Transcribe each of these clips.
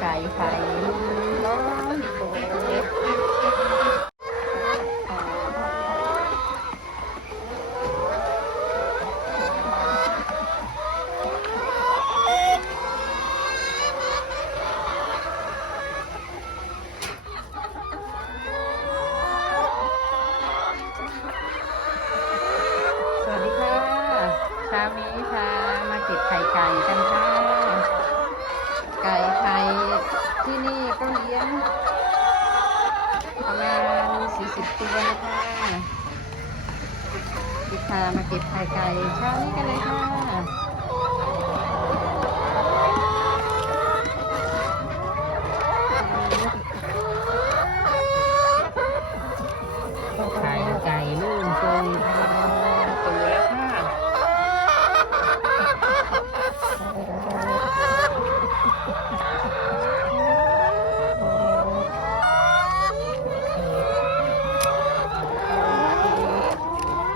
ไก่ไข่ร้อนโสวัสดีค่ะเช้านี้พามาเก็บไข่ไก่กันค่ะ ไก่ไข่ที่นี่ก็ เลี้ยงประมาณ40 ตัวนะคะดิพามาเก็บไข่ไก่เช้านี้กันเลยค่ะ ไข่ไก่ลื่นโปงตัวแล้วค่ะ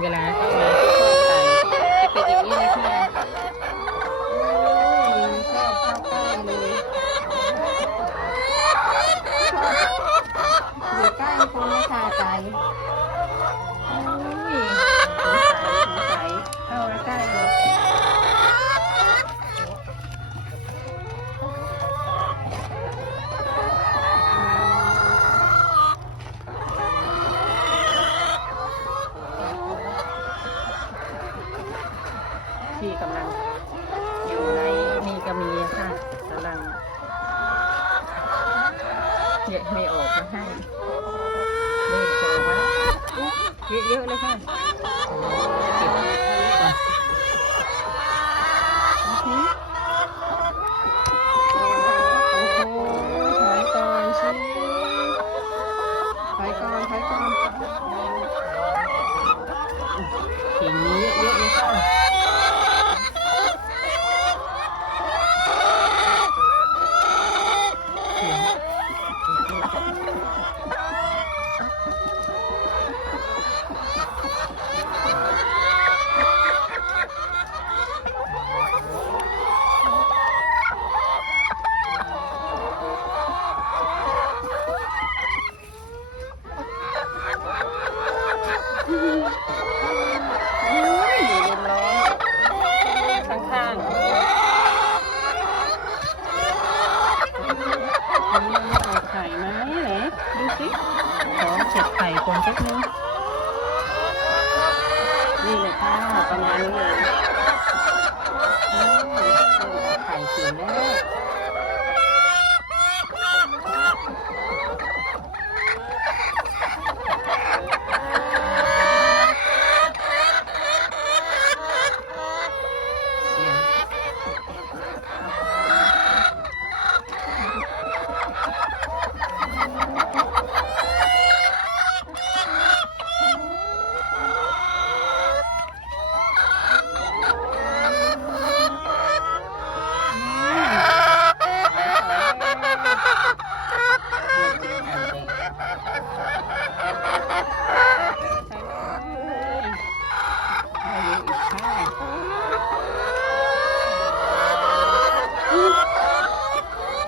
เวลาเข้ามาที่คอกไก่จะเป็นอย่างนี้เลยค่ะโอ้ยชอบเข้าใกล้เลยอยู่ ใกล้คนไม่คาใจโอ้ยสงสัยสงสัยเข้ามาใกล้เลยที่กำลังอยู่ในนี่ก็มีค่ะกำลังเยอะไม่ออกมาให้ เยอะๆเลยค่ะเก็บไว้ก่อนอื้อหือโอ้โหถอยก่อนสิถอยก่อนถอยก่อนอย่างนี้เยอะๆเลยค่ะ เสียงโอ้ยอยู่ลมร้อนข้างๆ อันนี้มันเอาไข่ไหมเหรอดูสิขอเก็บไนสักนึงนี่เลยค่ะประมาณนี้เลยอืมเอาไข่เสียแล้วเสียง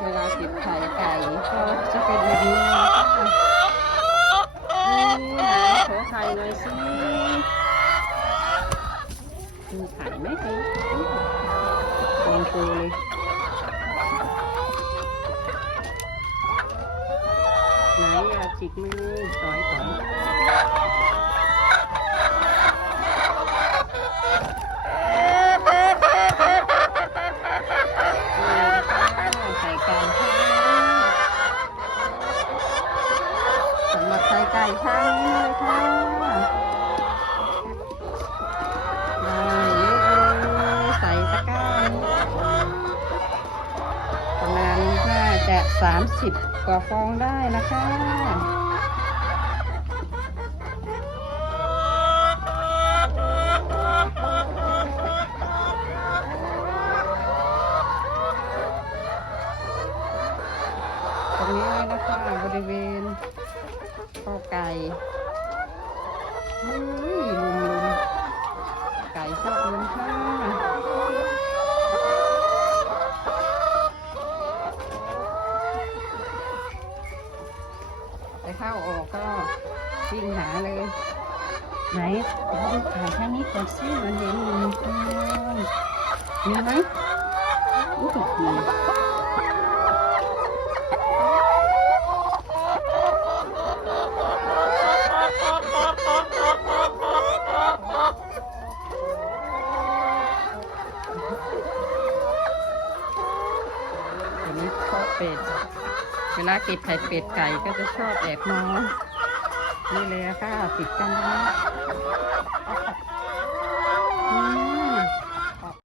เวลาเก็บไข่ไก่ก็จะเป็นแบบนี้นะคะนี่ไหนขอไข่หน่อยสิ มีไข่ไหมคะกองฟูเลยไหนอย่าจิกมือต่อยต่อยไข่ไก่ค่ะสำหรับไข่ไก่ช่างเลยค่ะ 30 กว่าฟองได้นะคะ ตรงนี้นะคะบริเวณข้อไก่ลุมลุมไก่ชอบลุมค่ะ ออกก็วิ่งหาเลย ไหนเดี๋ยวดูถ่ายทางนี้ก่อนสิมันเห็นมีมีไหมอู้หูมีอันนี้ชอบเป็ด เวลาเก็บไข่เป็ดไก่ก็จะชอบแอบมองนี่เลยค่ะติดกันนะ